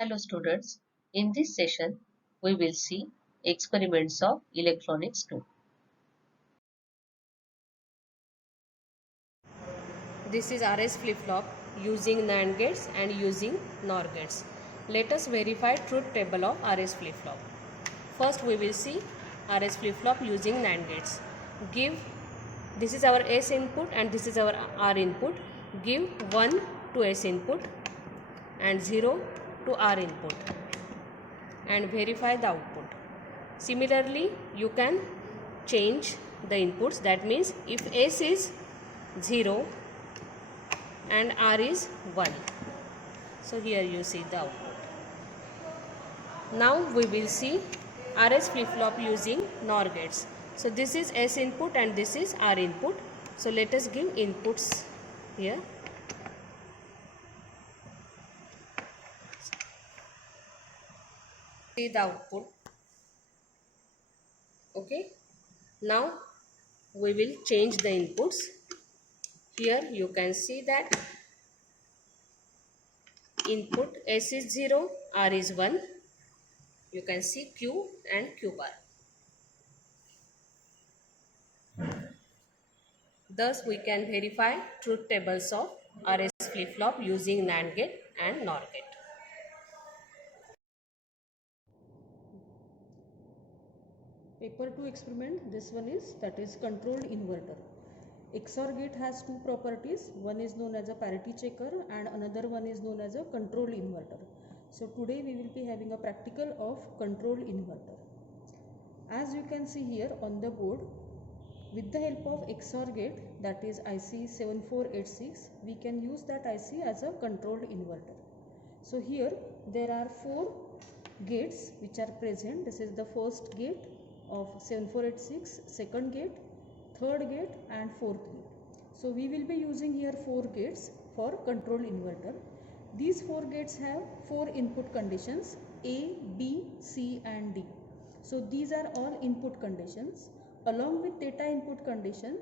Hello students, in this session we will see experiments of electronics 2. This is RS flip-flop using NAND gates and using NOR gates. Let us verify truth table of RS flip-flop. First we will see RS flip-flop using NAND gates. This is our S input and this is our R input. Give 1 to S input and 0 to R input and verify the output. Similarly, you can change the inputs. That means if S is 0 and R is 1. So here you see the output. Now we will see RS flip-flop using NOR gates. So this is S input and this is R input. So let us give inputs here. See the output. Okay. Now we will change the inputs. Here you can see that input S is 0, R is 1. You can see Q and Q bar. Thus, we can verify truth tables of RS flip-flop using NAND gate and NOR gate. Paper 2 experiment, this one is, that is controlled inverter. XOR gate has two properties, one is known as a parity checker and another one is known as a controlled inverter. So today we will be having a practical of controlled inverter. As you can see here on the board, with the help of XOR gate, that is IC 7486, we can use that IC as a controlled inverter. So here there are 4 gates which are present. This is the first gate of 7486, second gate, third gate and fourth gate. So we will be using here 4 gates for control inverter. These 4 gates have 4 input conditions A, B, C and D. So these are all input conditions. Along with data input condition,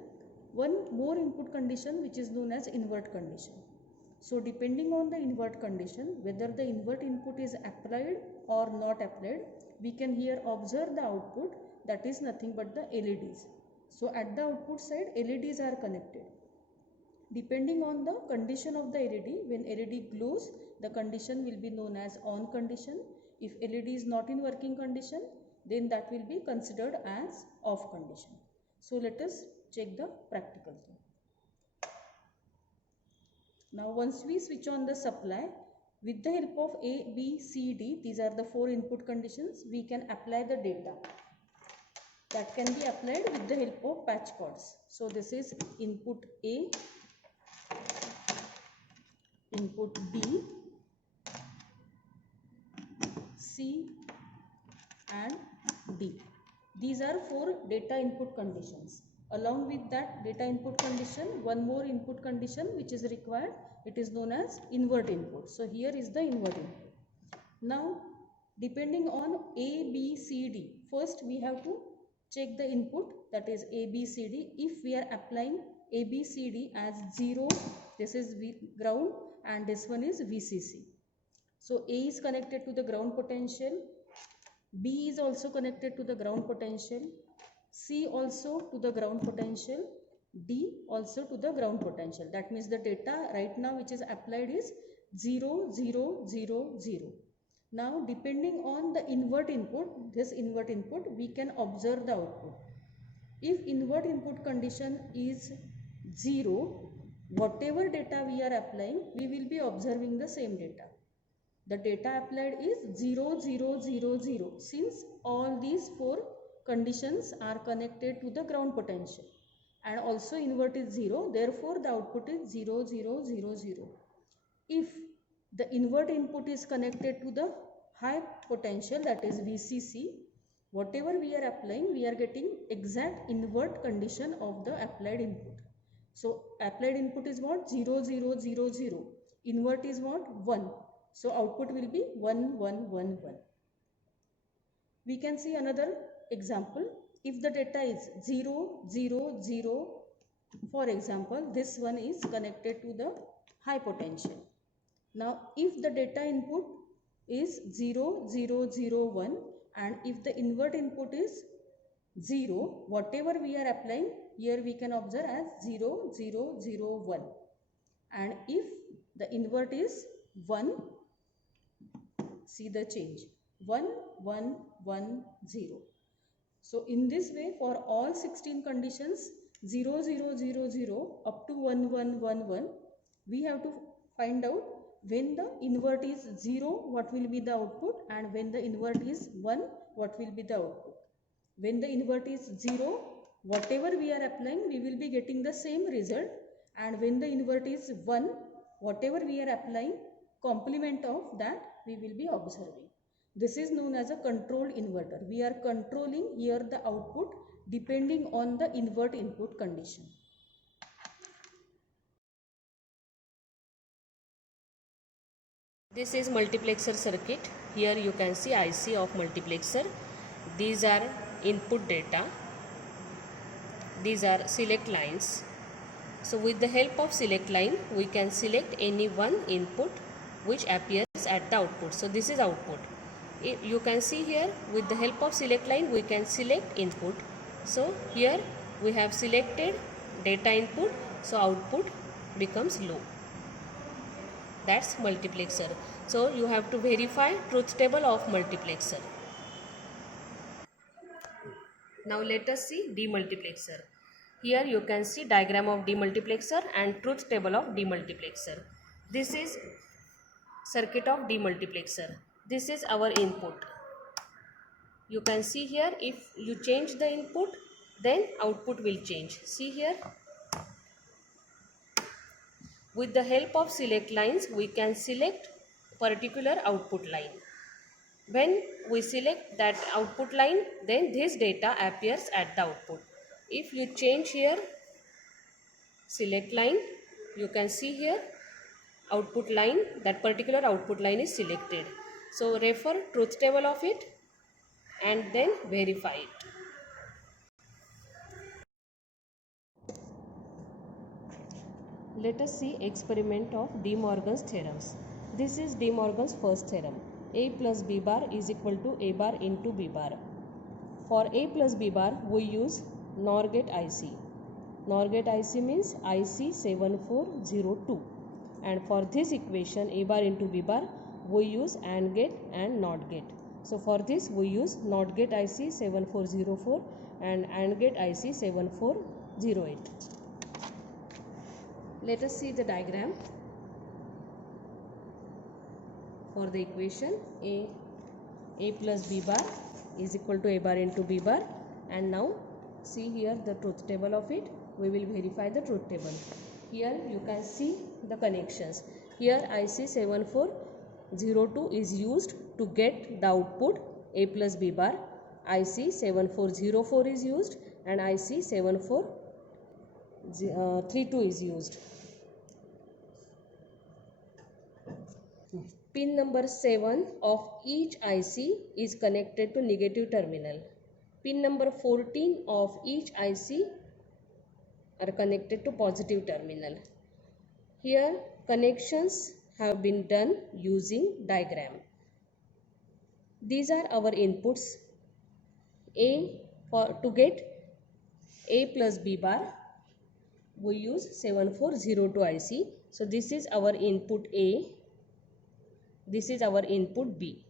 one more input condition which is known as invert condition. So depending on the invert condition, whether the invert input is applied or not applied, we can here observe the output, that is nothing but the LEDs. So at the output side, LEDs are connected. Depending on the condition of the LED, when LED glows, the condition will be known as on condition. If LED is not in working condition, then that will be considered as off condition. So let us check the practical thing. Now once we switch on the supply, with the help of A, B, C, D, these are the 4 input conditions, we can apply the data. That can be applied with the help of patch cords. So this is input A, input B, C and D. These are 4 data input conditions. Along with that data input condition, one more input condition which is required, it is known as invert input. So here is the invert input. Now depending on A, B, C, D, first we have to check the input, that is A, B, C, D. If we are applying A, B, C, D as 0, this is ground and this one is VCC. So A is connected to the ground potential, B is also connected to the ground potential, C also to the ground potential, D also to the ground potential. That means the data right now which is applied is 0, 0, 0, 0. Now depending on the invert input, this invert input, we can observe the output. If invert input condition is 0, whatever data we are applying, we will be observing the same data. The data applied is 0, 0, 0, 0, since all these 4 conditions are connected to the ground potential and also invert is 0, therefore the output is 0, 0, 0, 0. If the invert input is connected to the high potential, that is VCC, whatever we are applying, we are getting exact invert condition of the applied input. So applied input is what? 0, 0, 0, 0. Invert is what? 1. So output will be 1, 1, 1, 1. We can see another example. If the data is 0, 0, 0, for example, this one is connected to the high potential. Now, if the data input is 0, 0, 0, 1, and if the invert input is 0, whatever we are applying here we can observe as 0, 0, 0, 1, and if the invert is 1, see the change 1, 1, 1, 0. So in this way, for all 16 conditions 0, 0, 0, 0 up to 1, 1, 1, 1, we have to find out when the invert is 0 what will be the output, and when the invert is 1 what will be the output. When the invert is 0, whatever we are applying we will be getting the same result, and when the invert is 1, whatever we are applying complement of that we will be observing. This is known as a controlled inverter. We are controlling here the output depending on the invert input condition. This is multiplexer circuit. Here you can see IC of multiplexer. These are input data. These are select lines. So with the help of select line, we can select any one input which appears at the output. So this is output. You can see here with the help of select line, we can select input. So here we have selected data input, so output becomes low. That's multiplexer. So you have to verify truth table of multiplexer. Now let us see demultiplexer. Here you can see diagram of demultiplexer and truth table of demultiplexer. This is circuit of demultiplexer. This is our input. You can see here, if you change the input, then output will change. See here. With the help of select lines, we can select particular output line. When we select that output line, then this data appears at the output. If you change here select line, you can see here output line, that particular output line is selected. So refer truth table of it and then verify it. Let us see experiment of De Morgan's theorems. This is De Morgan's first theorem. A plus B bar is equal to A bar into B bar. For A plus B bar, we use NOR gate IC. NOR gate IC means IC 7402. And for this equation, A bar into B bar, we use AND gate and NOT gate. So for this, we use NOT gate IC 7404 and AND gate IC 7408. Let us see the diagram for the equation A plus B bar is equal to A bar into B bar, and now see here the truth table of it. We will verify the truth table. Here you can see the connections. Here IC 7402 is used to get the output A plus B bar. IC 7404 is used and IC 7432 is used. Pin number 7 of each IC is connected to negative terminal. Pin number 14 of each IC are connected to positive terminal. Here connections have been done using diagram. These are our inputs. To get A plus B bar, we use 7402 IC. So this is our input A. This is our input B.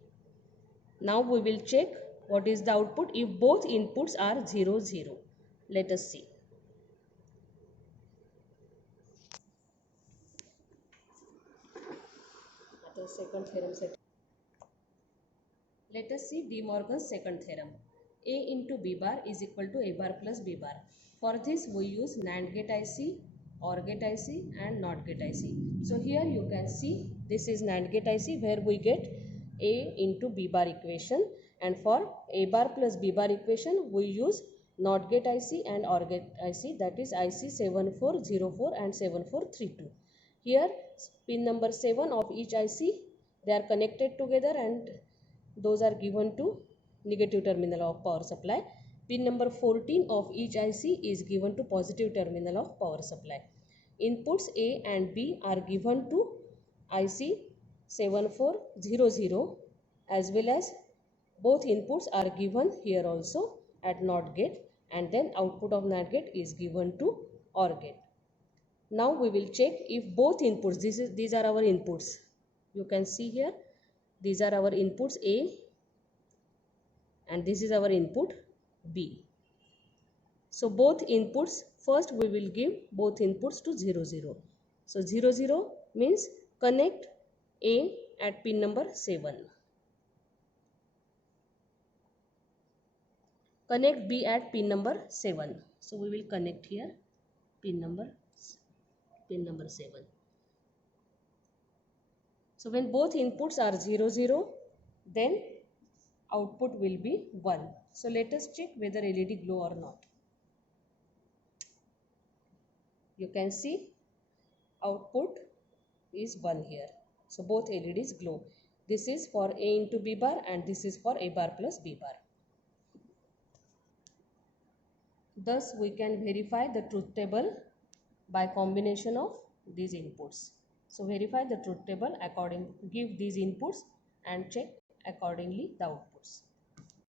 Now we will check what is the output if both inputs are 0, 0. Let us see. Second theorem set. Let us see De Morgan's second theorem. A into B bar is equal to A bar plus B bar. For this we use NAND gate IC, OR gate IC and NOT gate IC. So here you can see this is NAND gate IC where we get A into B bar equation, and for A bar plus B bar equation we use NOT gate IC and OR gate IC, that is IC 7404 and 7432. Here pin number 7 of each IC, they are connected together and those are given to negative terminal of power supply. Pin number 14 of each IC is given to positive terminal of power supply. Inputs A and B are given to IC 7400 as well as both inputs are given here also at NOT gate, and then output of NAND gate is given to OR gate. Now we will check if both inputs, these are our inputs. You can see here, these are our inputs A and this is our input B. So both inputs, first we will give both inputs to 0 0. So 0 0 means connect A at pin number 7. Connect B at pin number 7. So we will connect here pin number 7. So when both inputs are 0 0, then output will be 1. So let us check whether LED glow or not. You can see output is 1 here. So both LEDs glow. This is for A into B bar and this is for A bar plus B bar. Thus we can verify the truth table by combination of these inputs. So verify the truth table according, give these inputs and check accordingly the outputs.